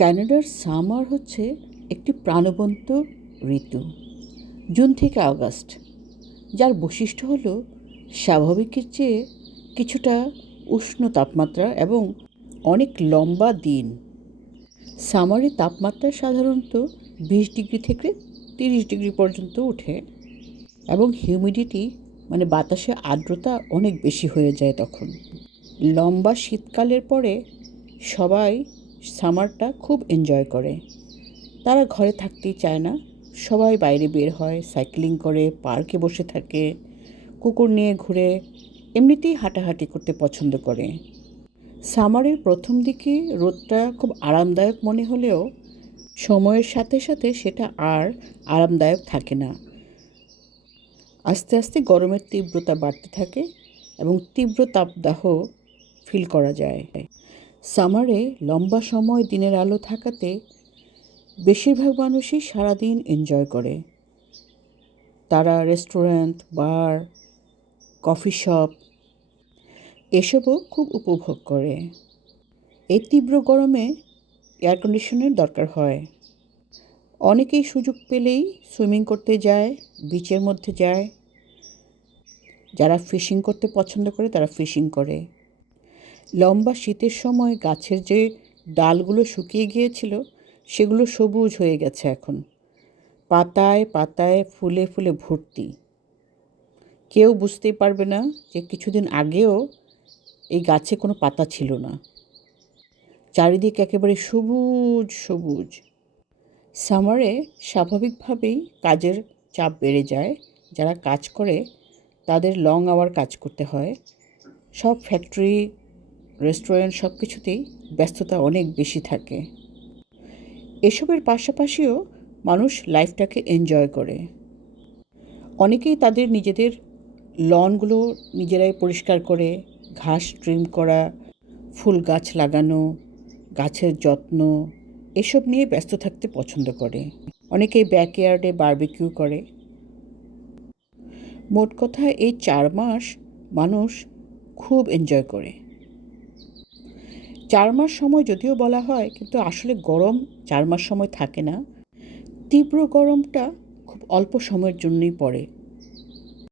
কানাডার সামার হচ্ছে একটি প্রাণবন্ত ঋতু, জুন থেকে আগস্ট, যার বৈশিষ্ট্য হলো স্বাভাবিকের চেয়ে কিছুটা উষ্ণ তাপমাত্রা এবং অনেক লম্বা দিন। সামারে তাপমাত্রা সাধারণত 20 ডিগ্রি থেকে 30 ডিগ্রি পর্যন্ত ওঠে এবং হিউমিডিটি মানে বাতাসে আর্দ্রতা অনেক বেশি হয়ে যায় তখন। লম্বা শীতকালের পরে সবাই সামারটা খুব এনজয় করে। তারা ঘরে থাকতেই চায় না, সবাই বাইরে বের হয়, সাইক্লিং করে, পার্কে বসে থাকে, কুকুর নিয়ে ঘুরে, এমনিতেই হাঁটাহাঁটি করতে পছন্দ করে। সামারের প্রথম দিকে রোদটা খুব আরামদায়ক মনে হলেও সময়ের সাথে সাথে সেটা আর আরামদায়ক থাকে না। আস্তে আস্তে গরমের তীব্রতা বাড়তে থাকে এবং তীব্র তাপদাহ ফিল করা যায়। সামারে লম্বা সময় দিনের আলো থাকাতে বেশিরভাগ মানুষই সারাদিন এনজয় করে। তারা রেস্টুরেন্ট, বার, কফি শপ এসবও খুব উপভোগ করে। এই তীব্র গরমে এয়ার কন্ডিশনের দরকার হয়। অনেকেই সুযোগ পেলেই সুইমিং করতে যায়, বিচের মধ্যে যায়। যারা ফিশিং করতে পছন্দ করে তারা ফিশিং করে। লম্বা শীতের সময় গাছের যে ডালগুলো শুকিয়ে গিয়েছিল সেগুলো সবুজ হয়ে গেছে এখন, পাতায় পাতায় ফুলে ফুলে ভর্তি। কেউ বুঝতেই পারবে না যে কিছুদিন আগেও এই গাছে কোনো পাতা ছিল না। চারিদিক একেবারে সবুজ সবুজ। সামারে স্বাভাবিকভাবেই কাজের চাপ বেড়ে যায়। যারা কাজ করে তাদের লং আওয়ার কাজ করতে হয়। সব ফ্যাক্টরি, রেস্টুরেন্ট সব কিছুতেই ব্যস্ততা অনেক বেশি থাকে। এসবের পাশাপাশিও মানুষ লাইফটাকে এনজয় করে। অনেকেই তাদের নিজেদের লনগুলো নিজেরাই পরিষ্কার করে, ঘাস ট্রিম করা, ফুল গাছ লাগানো, গাছের যত্ন এসব নিয়ে ব্যস্ত থাকতে পছন্দ করে। অনেকেই ব্যাকইয়ার্ডে বারবিকিউ করে। মোট কথা এই 4 মাস মানুষ খুব এনজয় করে। 4 মাস সময় যদিও বলা হয়, কিন্তু আসলে গরম 4 মাস সময় থাকে না। তীব্র গরমটা খুব অল্প সময়ের জন্যই পড়ে।